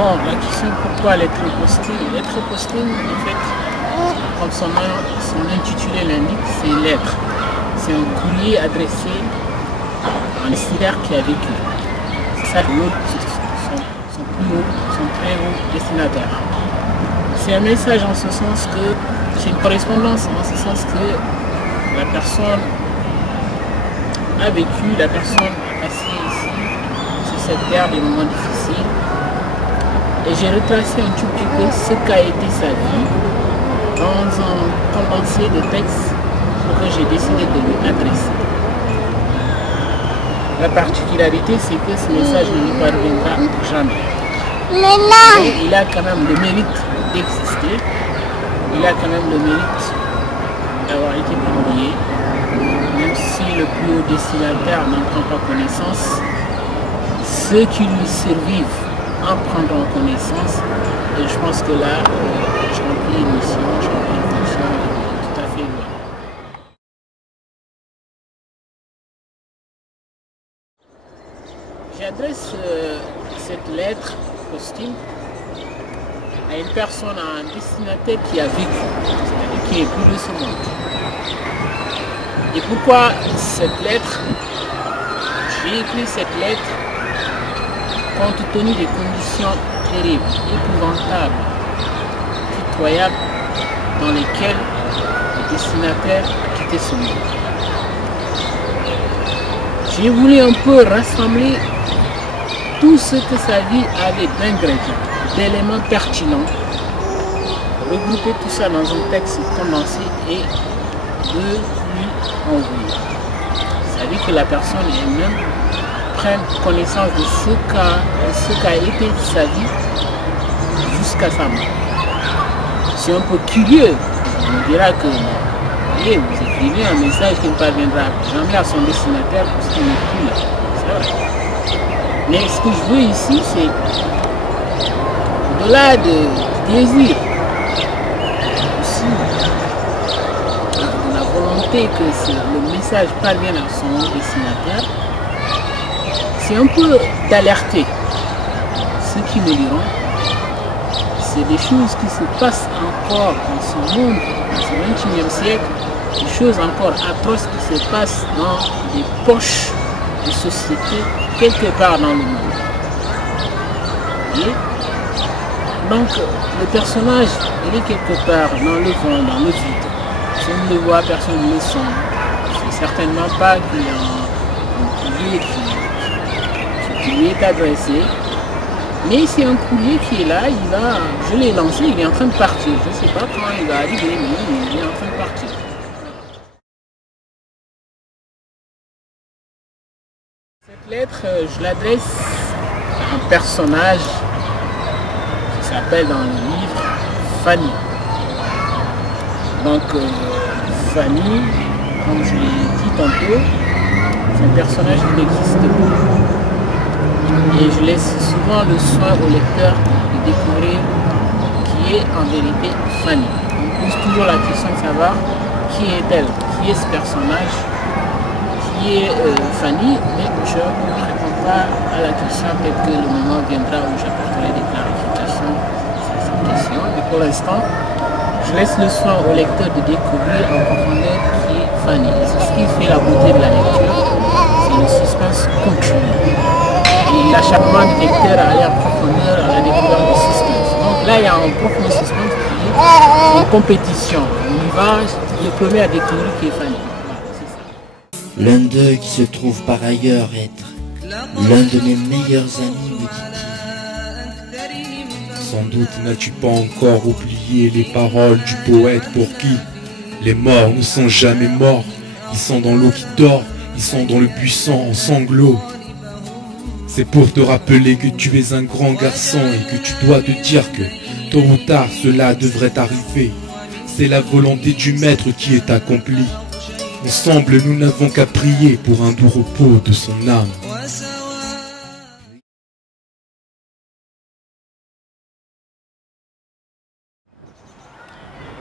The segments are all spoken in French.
Bon, la question pourquoi lettre postille? Lettre postille, en fait, comme son intitulé l'indique, c'est une lettre. C'est un courrier adressé à un destinataire qui a vécu. C'est ça son très haut destinataire. C'est un message en ce sens que, c'est une correspondance en ce sens que la personne a vécu, la personne a passé ici, sur cette terre, des moments difficiles. Et j'ai retracé un tout petit peu ce qu'a été sa vie dans un condensé de textes que j'ai décidé de lui adresser. La particularité, c'est que ce message ne lui parviendra jamais. Et il a quand même le mérite d'exister. Il a quand même le mérite d'avoir été publié. Même si le plus haut destinataire n'en prend pas connaissance, ceux qui lui survivent en prendront connaissance. Et je pense que là, je remplis une mission, je remplis une fonction tout à fait louable. J'adresse cette lettre posthume à une personne, à un destinataire qui a vécu, c'est-à-dire qui est plus de ce monde. Et pourquoi cette lettre? J'ai écrit cette lettre compte tenu des conditions terribles, épouvantables, pitoyables dans lesquelles le destinataire a quitté ce monde. J'ai voulu un peu rassembler tout ce que sa vie avait d'ingrédients, d'éléments pertinents, regrouper tout ça dans un texte condensé et de lui envoyer. C'est-à-dire que la personne elle-même prenne connaissance de ce qu'a été sa vie jusqu'à sa mort. C'est un peu curieux, on dira que vous écrivez un message qui ne parviendra jamais à son destinataire parce qu'il n'est plus là. C'est vrai. Mais ce que je veux ici, c'est au-delà du désir, aussi la volonté que le message parvienne à son destinataire, c'est un peu d'alerter ceux qui me liront. C'est des choses qui se passent encore dans ce monde, dans ce XXIe siècle, des choses encore atroces qui se passent dans des poches de société quelque part dans le monde. Et donc le personnage, il est quelque part dans le vent, dans le vide. Si on ne le voit, personne ne le sent. C'est certainement pas qu'il y a un courrier qui lui est adressé. Mais c'est un courrier qui est là, je l'ai lancé, il est en train de partir. Je ne sais pas quand il va arriver, mais il est en train de partir. Cette lettre, je l'adresse à un personnage qui s'appelle dans le livre Fanny. Donc Fanny, comme je l'ai dit tantôt, c'est un personnage qui n'existe pas. Et je laisse souvent le soin au lecteur de découvrir qui est en vérité Fanny. On pose toujours la question de savoir qui est-elle, qui est ce personnage, qui est Fanny, mais je ne réponds pas à la question, peut-être que le moment viendra où j'apporterai des clarifications sur cette question. Mais pour l'instant, je laisse le soin au lecteur de découvrir en profondeur qui est Fanny. Et c'est ce qui fait la beauté de la lecture, c'est le suspense continu. Et l'acharnement du lecteur à aller en profondeur à la découverte du suspense. Donc là, il y a un profond suspense qui est une compétition. On y va, le premier à découvrir qui est Fanny. L'un d'eux qui se trouve par ailleurs être l'un de mes meilleurs amis, me dit-il. Sans doute n'as-tu pas encore oublié les paroles du poète pour qui les morts ne sont jamais morts. Ils sont dans l'eau qui dort, ils sont dans le buisson en sanglots. C'est pour te rappeler que tu es un grand garçon et que tu dois te dire que tôt ou tard cela devrait arriver. C'est la volonté du maître qui est accomplie. Ensemble nous n'avons qu'à prier pour un doux repos de son âme.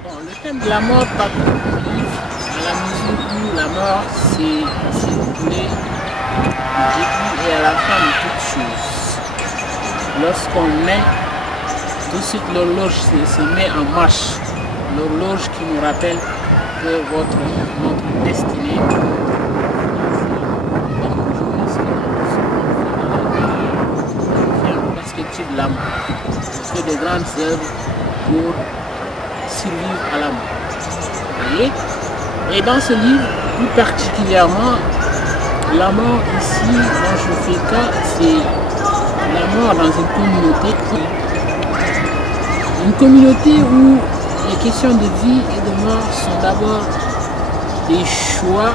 Bon, le thème de la mort pas compris, à la mesure où la mort c'est du début et à la fin de toute chose. Lorsqu'on naît, tout de suite l'horloge se met en marche. L'horloge qui nous rappelle que notre destinée perspective de l'amour. On fait de grandes œuvres pour survivre à l'amour. Vous voyez? Et dans ce livre, plus particulièrement, la mort ici, dont je fais cas, c'est la mort dans une communauté. Une communauté où les questions de vie et de mort sont d'abord des choix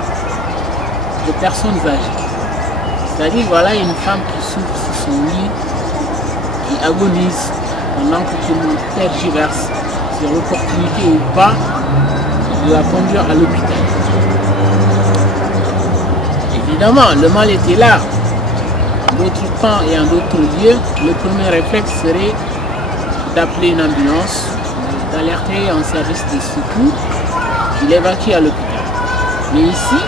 de personnes âgées. C'est-à-dire, voilà une femme qui souffre sur son lit, qui agonise pendant que tout le monde tergiverse sur l'opportunité ou pas de la conduire à l'hôpital. Évidemment, le mal était là. D'autres temps et en d'autres lieux, le premier réflexe serait d'appeler une ambulance, d'alerter un service de secours qui l'évacue à l'hôpital. Mais ici,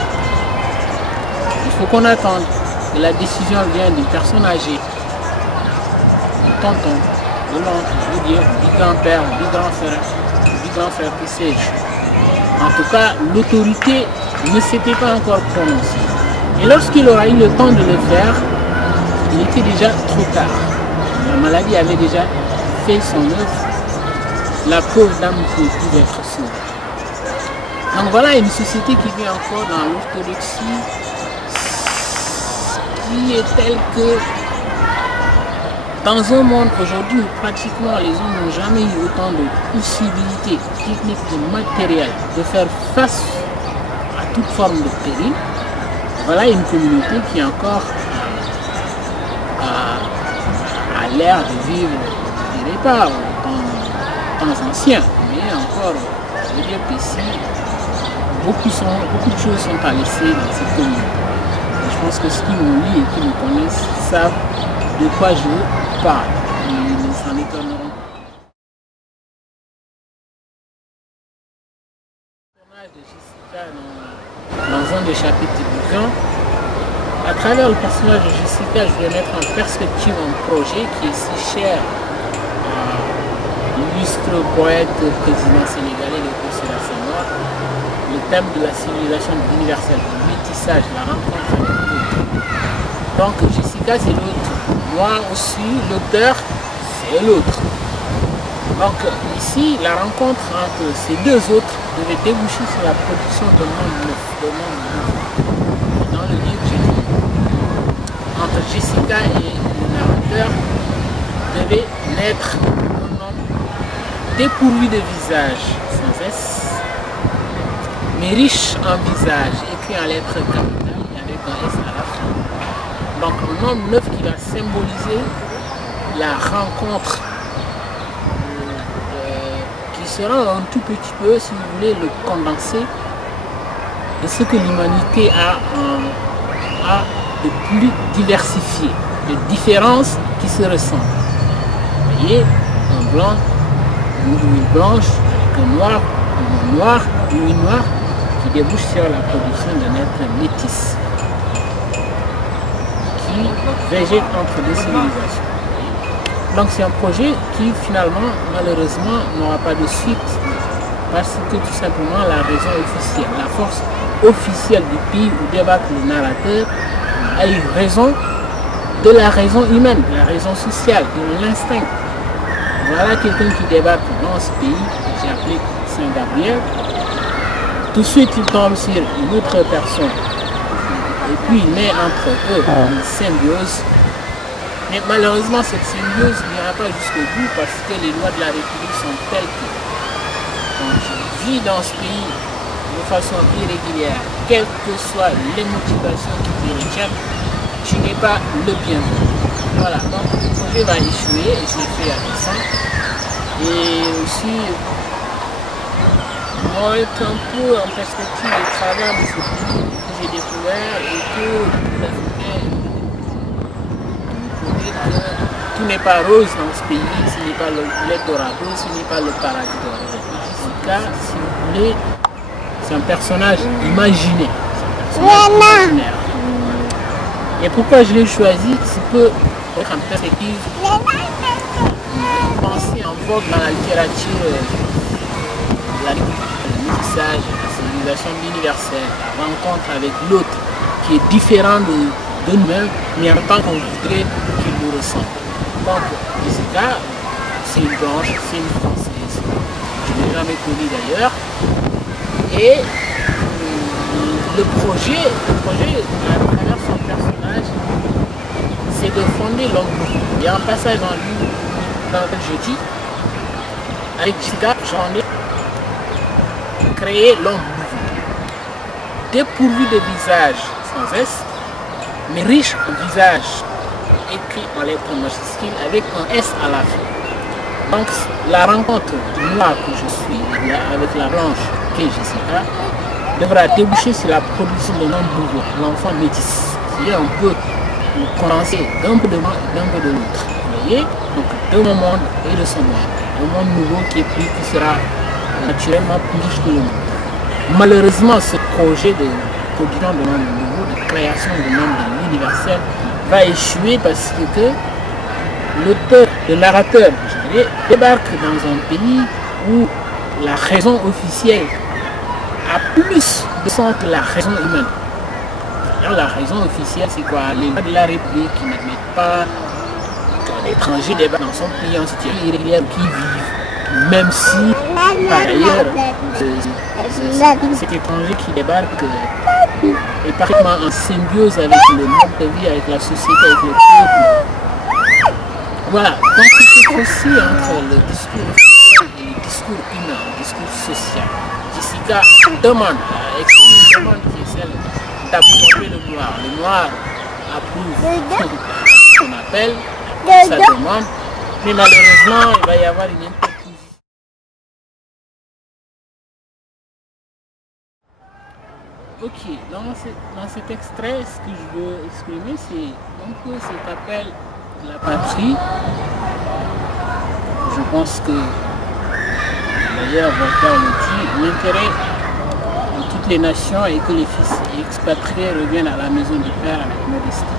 il faut qu'on attende que la décision vienne d'une personne âgée, du tonton, de l'oncle, du grand-père, du grand frère, que sais-je. En tout cas, l'autorité ne s'était pas encore prononcée. Et lorsqu'il aura eu le temps de le faire, il était déjà trop tard. La maladie avait déjà fait son œuvre. La pauvre dame ne pouvait plus être sauvée. Donc voilà une société qui vit encore dans l'orthodoxie, qui est telle que dans un monde aujourd'hui où pratiquement les hommes n'ont jamais eu autant de possibilités techniques et matérielles de faire face à toute forme de péril, voilà une communauté qui encore a l'air de vivre, je ne dirais pas en temps ancien, mais encore, je veux dire qu'ici, beaucoup de choses sont à laisser dans cette communauté. Et je pense que ceux qui m'ont lu et qui me connaissent savent de quoi je parle. Ils ne s'en étonneront pas. Le personnage de Jessica dans un des chapitres du bouquin, à travers le personnage de Jessica, je vais mettre en perspective un projet qui est si cher à l'illustre poète président sénégalais Léopold Sédar Senghor, le thème de la civilisation universelle, le métissage, la rencontre avec l'autre. Donc Jessica c'est l'autre, moi aussi l'auteur c'est l'autre. Donc ici la rencontre entre ces deux autres devait déboucher sur la production d'un monde neuf. Dans le livre j'ai dit entre Jessica et le narrateur devait naître un homme dépourvu de visage sans S, mais riche en visage, écrit en lettres capitales et avec un S à la fin. Donc un homme neuf qui va symboliser la rencontre qui sera un tout petit peu, si vous voulez, le condensé de ce que l'humanité a de plus diversifié, de différences qui se ressemblent. Vous voyez, un blanc, une blanche, avec un noir, un noir, une noire, qui débouche sur la production d'un être métis, qui végète entre deux civilisations. Donc c'est un projet qui finalement, malheureusement, n'aura pas de suite, parce que tout simplement la raison officielle, la force officielle du pays où débat le narrateur, a eu raison de la raison humaine, de la raison sociale, de l'instinct. Voilà quelqu'un qui débarque dans ce pays, que j'ai appelé Saint-Gabriel. Tout de suite, il tombe sur une autre personne. Et puis, il naît entre eux une symbiose. Mais malheureusement, cette symbiose n'ira pas jusqu'au bout parce que les lois de la République sont telles que quand je vis dans ce pays de façon irrégulière, quelles que soient les motivations qui te retiennent, tu n'es pas le bienvenu. Voilà, donc le projet va échouer et je l'ai fait à dessein. Et aussi, moi, être un peu en perspective de travers de ce pays que j'ai découvert et que tout n'est pas rose dans ce pays, ce n'est pas l'Eldorado, ce n'est pas le paradis doré. Jessica, si vous voulez, c'est un personnage imaginé. Imaginaire. Et pourquoi je l'ai choisi, c'est que être en perspective, penser en évoque dans la littérature le métissage, la civilisation universelle, la rencontre avec l'autre qui est différent de nous-mêmes, mais en même temps qu'on voudrait qu'il nous ressemble. Donc, Jessica, c'est une blanche, c'est une française. Je ne l'ai jamais connue d'ailleurs. Et le projet à travers son personnage, c'est de fonder l'homme. Il y a un passage dans lui, dans lequel je dis, avec Jessica, j'en ai créé l'homme dépourvu de visage sans S, mais riche en visage écrit en lettres majuscules avec un S à la fin. Donc la rencontre de moi que je suis avec la blanche qui est Jessica devra déboucher sur la production de l'homme nouveau, l'enfant métis, qui est un peu le condensé d'un peu de l'un et d'un peu de l'autre. Vous voyez? Donc de mon monde et de son monde. Le monde nouveau qui sera naturellement plus riche que le monde. Malheureusement, ce projet de production de monde nouveau, de création de monde universel, va échouer parce que l'auteur, le narrateur, je dirais, débarque dans un pays où la raison officielle a plus de sens que la raison humaine. Alors, la raison officielle, c'est quoi? Les lois de la République qui n'admettent pas qu'un étranger débarque dans son pays en situation irrégulière qui vivent, même si, par ailleurs, cet étranger qui débarque est parfaitement en symbiose avec le mode de vie, avec la société, avec le peuple. Voilà, donc c'est aussi entre le discours officiel et le discours humain, le discours social. Jessica demande, exprime une demande qui est celle d'absorber le noir. Le noir approuve son appel, sa demande, mais malheureusement, il va y avoir une interposition. Ok, dans cet extrait, ce que je veux exprimer, c'est un peu cet appel de la patrie. Je pense que, d'ailleurs, Voltaire le dit, l'intérêt de toutes les nations est que les fils expatriés reviennent à la maison du père avec modestie.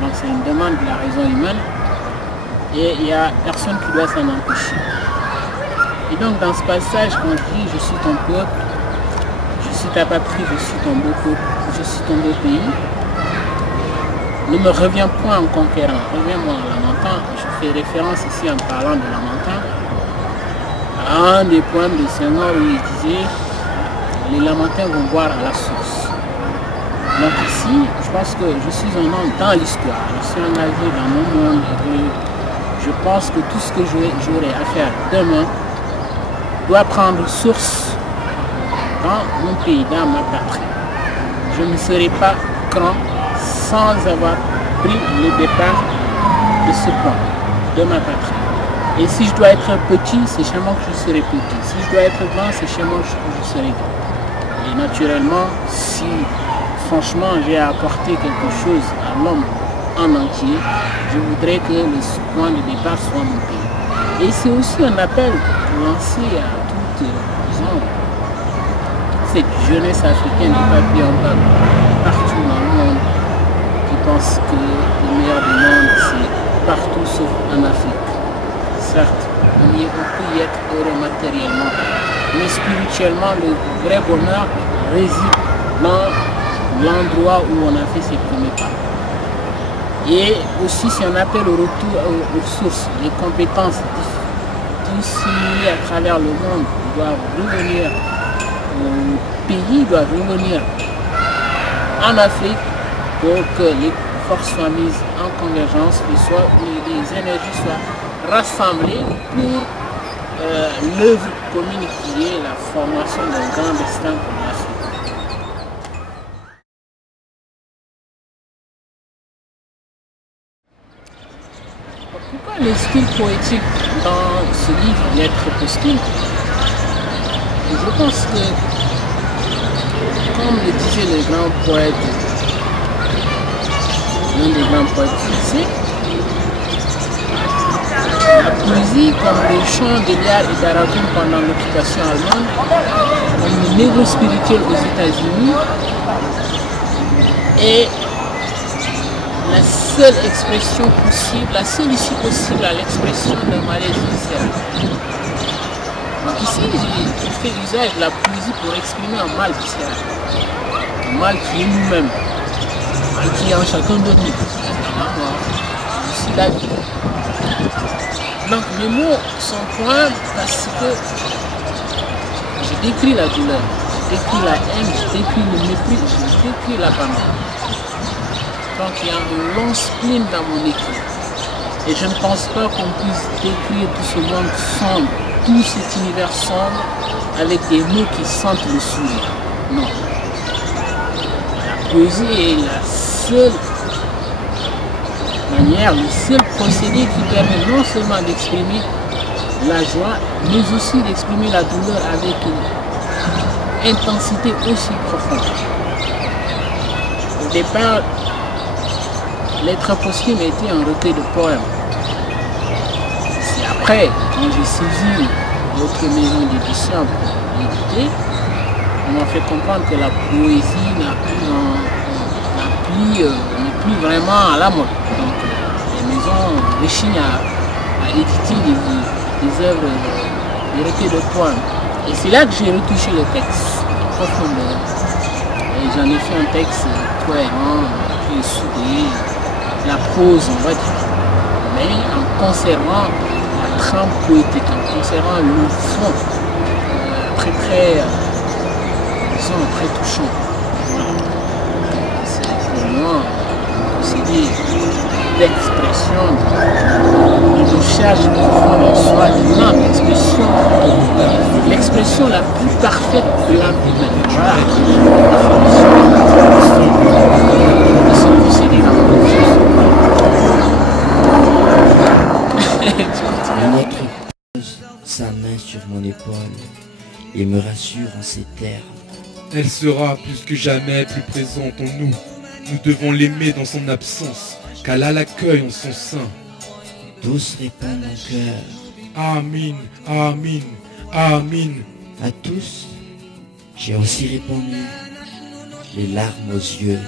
Donc c'est une demande de la raison humaine et il n'y a personne qui doit s'en empêcher. Et donc dans ce passage, on dit « Je suis ton peuple », je suis ta patrie, je suis ton beau peuple, je suis ton beau pays. Ne me reviens point en conquérant, reviens-moi en lamentant. Je fais référence ici en parlant de lamentant à un des poèmes de Senghor où il disait les lamentins vont boire à la source. Donc ici, je pense que je suis un homme dans l'histoire, je suis engagé dans mon monde et je pense que tout ce que j'aurai à faire demain doit prendre source dans mon pays, dans ma patrie. Je ne serai pas grand sans avoir pris le départ de ce plan, de ma patrie. Et si je dois être petit, c'est chez moi que je serai petit. Si je dois être grand, c'est chez moi que je serai grand. Et naturellement, si franchement j'ai à apporter quelque chose à l'homme en entier, je voudrais que le point de départ soit mon pays. Et c'est aussi un appel lancé à toute, disons, cette jeunesse africaine de papier en bas, partout dans le monde, qui pense que le meilleur du monde, c'est partout sauf en Afrique. Certes, on peut y être heureux matériellement, mais spirituellement, le vrai bonheur réside dans l'endroit où on a fait ses premiers pas. Et aussi, c'est un appel au retour aux sources, les compétences disséminées à travers le monde doivent revenir au pays, doivent revenir en Afrique pour que les forces soient mises en convergence, que les énergies soient rassemblées pour l'œuvre commune qui est la formation d'un grand destin pour l'Afrique. Pourquoi le style poétique dans ce livre, Lettres posthumes? Je pense que, comme le disait le grand poète, l'un des grands poètes français, la poésie, comme le chant d'Eliade et d'Aragon pendant l'occupation allemande, comme le négro spirituel aux États-Unis, et la seule expression possible, la seule issue possible à l'expression d'un malaise viscéral. Donc ici, j'ai fait usage de la poésie pour exprimer un mal viscéral. Un mal qui est nous-mêmes, un mal qui est en chacun de nous. C'est la vie. Donc mes mots sont point parce que je décris la douleur, je décris la haine, je décris le mépris, je décris l'abandon. Donc il y a un long spleen dans mon écrit. Et je ne pense pas qu'on puisse décrire tout ce monde sombre, tout cet univers sombre, avec des mots qui sentent le sourire. Non. La poésie est la seule manière, le seul procédé qui permet non seulement d'exprimer la joie, mais aussi d'exprimer la douleur avec une intensité aussi profonde. Au départ, L'être posthume était un recueil de poèmes. C'est après, quand j'ai saisi votre maison d'édition pour l'éditer, on m'a fait comprendre que la poésie n'est plus vraiment à la mode. Donc, les maisons rechignent à éditer des œuvres, des recueils de poèmes. Et c'est là que j'ai retouché le texte en profondeur. Et j'en ai fait un texte cohérent, qui est soudé, la prose, on va dire, mais en conservant la trame poétique, en conservant le fond très touchant. C'est pour moi un procédé d'expression, de recherche profonde en soi, de l'âme, l'expression la plus parfaite de l'âme humaine. Voilà. Ce procédé-là. Un autre pose sa main sur mon épaule et me rassure en ces termes. Elle sera plus que jamais plus présente en nous. Nous devons l'aimer dans son absence, qu'Allah l'accueille en son sein. Tous répondent en cœur. Amin, Amin, Amin. À tous, j'ai aussi répondu, les larmes aux yeux.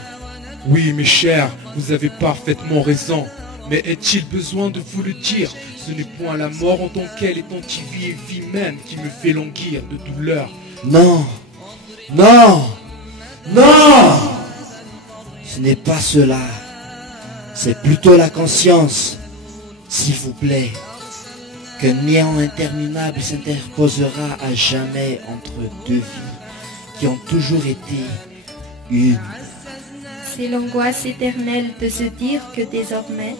Oui, mes chers, vous avez parfaitement raison. Mais est-il besoin de vous le dire? Ce n'est point la mort en tant qu'elle est anti-vie et vie même qui me fait languir de douleur. Non, non, non! Ce n'est pas cela. C'est plutôt la conscience. S'il vous plaît, qu'un néant interminable s'interposera à jamais entre deux vies qui ont toujours été une. C'est l'angoisse éternelle de se dire que désormais,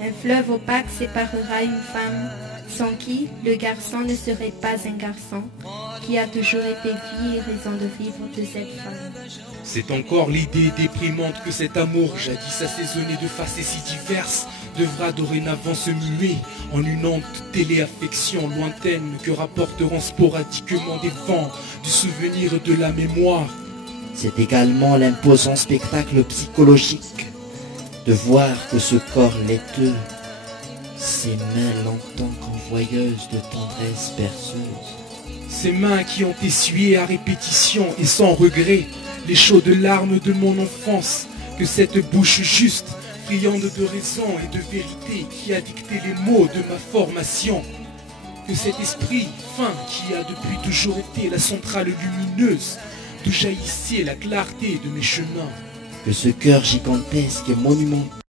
un fleuve opaque séparera une femme sans qui le garçon ne serait pas un garçon, qui a toujours été vie et raison de vivre de cette femme. C'est encore l'idée déprimante que cet amour, jadis assaisonné de facéties diverses, devra dorénavant se muer en une honte téléaffection lointaine que rapporteront sporadiquement des vents du souvenir et de la mémoire. C'est également l'imposant spectacle psychologique de voir que ce corps laiteux, ses mains longtemps convoyeuses de tendresse berceuse, ces mains qui ont essuyé à répétition et sans regret les chaudes larmes de mon enfance, que cette bouche juste, friande de raison et de vérité qui a dicté les mots de ma formation, que cet esprit fin qui a depuis toujours été la centrale lumineuse d'où jaillissait la clarté de mes chemins, que ce cœur gigantesque et monumental